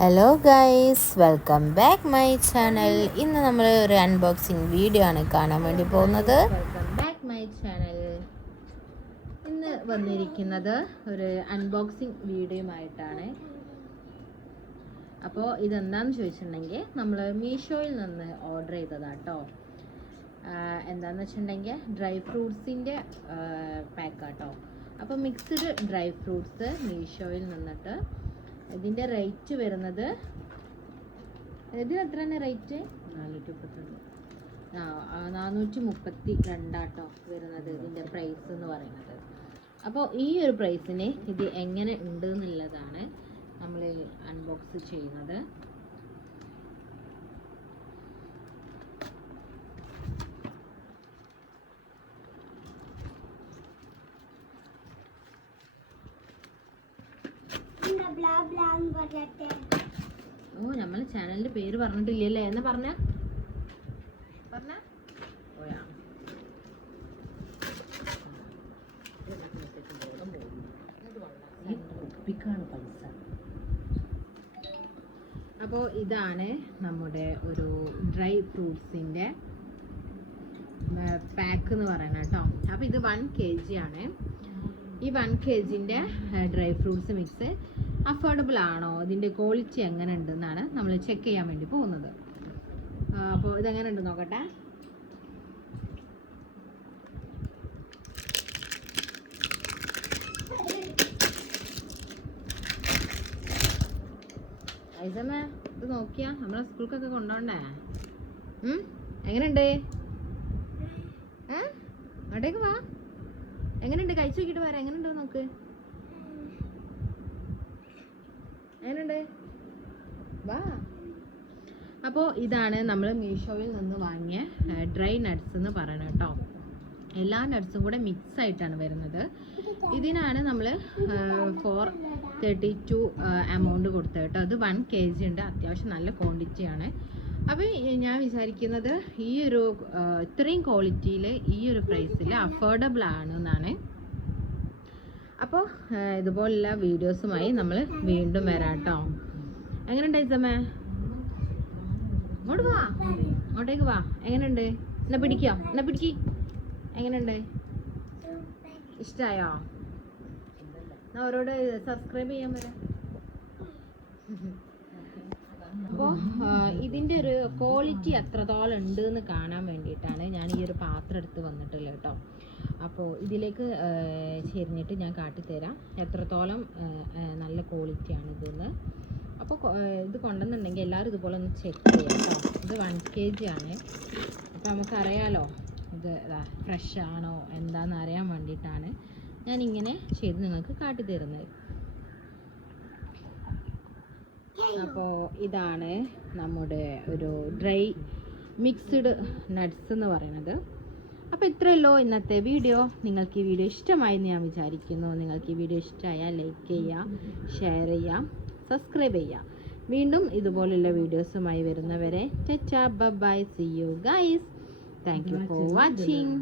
Hello guys, welcome back my channel. ഇന്ന് നമ്മൾ ഒരു അൺബോക്സിങ് വീഡിയോ ആണ് കാണാൻ വേണ്ടി പോകുന്നത്. Welcome back my channel. ഇന്ന് വന്നിരിക്കുന്നത് ഒരു അൺബോക്സിങ് വീഡിയോയുമായിട്ടാണ്. അപ്പോൾ ഇതെന്താണെന്ന് ചോദിച്ചിട്ടുണ്ടെങ്കിൽ നമ്മൾ മീഷോയിൽ നിന്ന് ഓർഡർ ചെയ്തതാട്ടോ. എന്താണെന്ന് വെച്ചിട്ടുണ്ടെങ്കിൽ ഡ്രൈ ഫ്രൂട്ട്സിൻ്റെ പാക്കാട്ടോ. അപ്പോൾ മിക്സ്ഡ് ഡ്രൈ ഫ്രൂട്ട്സ് മീഷോയിൽ നിന്നിട്ട് ഇതിൻ്റെ റേറ്റ് വരുന്നത്, ഇതിന് എത്രയാണ് റേറ്റ്? 432 ആട്ടോ വരുന്നത് ഇതിൻ്റെ പ്രൈസ് എന്ന് പറയുന്നത്. അപ്പോൾ ഈ ഒരു പ്രൈസിന് ഇത് എങ്ങനെ ഉണ്ട് എന്നുള്ളതാണ് നമ്മൾ അൺബോക്സ് ചെയ്യുന്നത്. ഓ, നമ്മളെ ചാനലിന്റെ പേര് പറഞ്ഞിട്ടില്ലല്ലേ എന്ന് പറഞ്ഞ അപ്പോൾ ഇതാണ് നമ്മുടെ ഒരു ഡ്രൈ ഫ്രൂട്ട്സിന്റെ പാക്ക് എന്ന് പറയുന്നത് കേട്ടോ. അപ്പോൾ ഇത് 1 kg ആണ്. ഈ 1 kgന്റെ ഡ്രൈ ഫ്രൂട്ട്സ് മിക്സ് അഫോർഡബിൾ ആണോ, ഇതിൻ്റെ ക്വാളിറ്റി എങ്ങനെ ഉണ്ടെന്നാണ് നമ്മൾ ചെക്ക് ചെയ്യാൻ വേണ്ടി പോകുന്നത്. അപ്പോൾ ഇതെങ്ങനെ ഉണ്ട് നോക്കട്ടെ. ഐസമ്മ, ഇത് നോക്കിയാ നമ്മളെ സ്കൂൾക്കൊക്കെ കൊണ്ടുപോണ്ടേ? എങ്ങനെയുണ്ട്? അങ്ങോട്ടേക്ക് വാ. എങ്ങനെയുണ്ട്? കഴിച്ചു നോക്കിയിട്ട് വരാം. എങ്ങനെയുണ്ട് നോക്ക്. എങ്ങനെയുണ്ട്? വാ. അപ്പോൾ ഇതാണ് നമ്മൾ മീഷോയിൽ നിന്ന് വാങ്ങിയ ഡ്രൈ നട്ട്സ് എന്ന് പറയുന്നത് കേട്ടോ. എല്ലാ നട്ട്സും കൂടെ മിക്സ് ആയിട്ടാണ് വരുന്നത്. ഇതിനാണ് നമ്മൾ 432 എമൗണ്ട് കൊടുത്തത് കേട്ടോ. അത് 1 kg ഉണ്ട്, അത്യാവശ്യം നല്ല ക്വാണ്ടിറ്റിയാണ്. അപ്പോൾ ഞാൻ വിചാരിക്കുന്നത് ഈ ഒരു ഇത്രയും ക്വാളിറ്റിയിൽ ഈ ഒരു പ്രൈസിൽ അഫോർഡബിൾ ആണെന്നാണ്. അപ്പോൾ ഇതുപോലുള്ള വീഡിയോസുമായി നമ്മൾ വീണ്ടും വരാം കേട്ടോ. എങ്ങനെയുണ്ട് ഐസമ്മേ? ഇങ്ങോട്ട് വാ, അങ്ങോട്ടേക്ക് വാ. എങ്ങനെയുണ്ട്? എന്നെ പിടിക്കോ? എന്നെ പിടിക്ക്. എങ്ങനെയുണ്ട്? ഇഷ്ടമായോ? ഞാൻ അവരോട് സബ്സ്ക്രൈബ് ചെയ്യാൻ വരാം. അപ്പോൾ ഇതിൻ്റെ ഒരു ക്വാളിറ്റി എത്രത്തോളം ഉണ്ട് എന്ന് കാണാൻ വേണ്ടിയിട്ടാണ് ഞാൻ ഈ ഒരു പാത്രം എടുത്ത് വന്നിട്ടുള്ളത് കേട്ടോ. അപ്പോൾ ഇതിലേക്ക് ചെരിഞ്ഞിട്ട് ഞാൻ കാട്ടിത്തരാം എത്രത്തോളം നല്ല ക്വാളിറ്റിയാണ് ഇതെന്ന്. അപ്പോൾ ഇത് കൊണ്ടുവന്നുണ്ടെങ്കിൽ എല്ലാവരും ഇതുപോലെ ഒന്ന് ചെക്ക് ചെയ്യാം കേട്ടോ. ഇത് 1 kg ആണ്. അപ്പോൾ നമുക്കറിയാലോ ഇത് ഫ്രഷ് ആണോ എന്താണെന്ന് അറിയാൻ വേണ്ടിയിട്ടാണ് ഞാനിങ്ങനെ ചെയ്ത് നിങ്ങൾക്ക് കാട്ടിത്തരുന്നത്. അപ്പോൾ ഇതാണ് നമ്മുടെ ഒരു ഡ്രൈ മിക്സ്ഡ് നട്ട്സ് എന്ന് പറയുന്നത്. അപ്പോൾ ഇത്രയല്ലോ ഇന്നത്തെ വീഡിയോ. നിങ്ങൾക്ക് ഈ വീഡിയോ ഇഷ്ടമായി എന്ന് ഞാൻ വിചാരിക്കുന്നു. നിങ്ങൾക്ക് ഈ വീഡിയോ ഇഷ്ടമായാൽ ലൈക്ക് ചെയ്യുക, ഷെയർ ചെയ്യുക, സബ്സ്ക്രൈബ് ചെയ്യുക. വീണ്ടും ഇതുപോലുള്ള വീഡിയോസുമായി വരുന്നവരെ tata, bye, see you guys. Thank you for watching.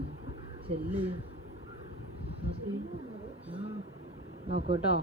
നോക്കൂ കേട്ടോ.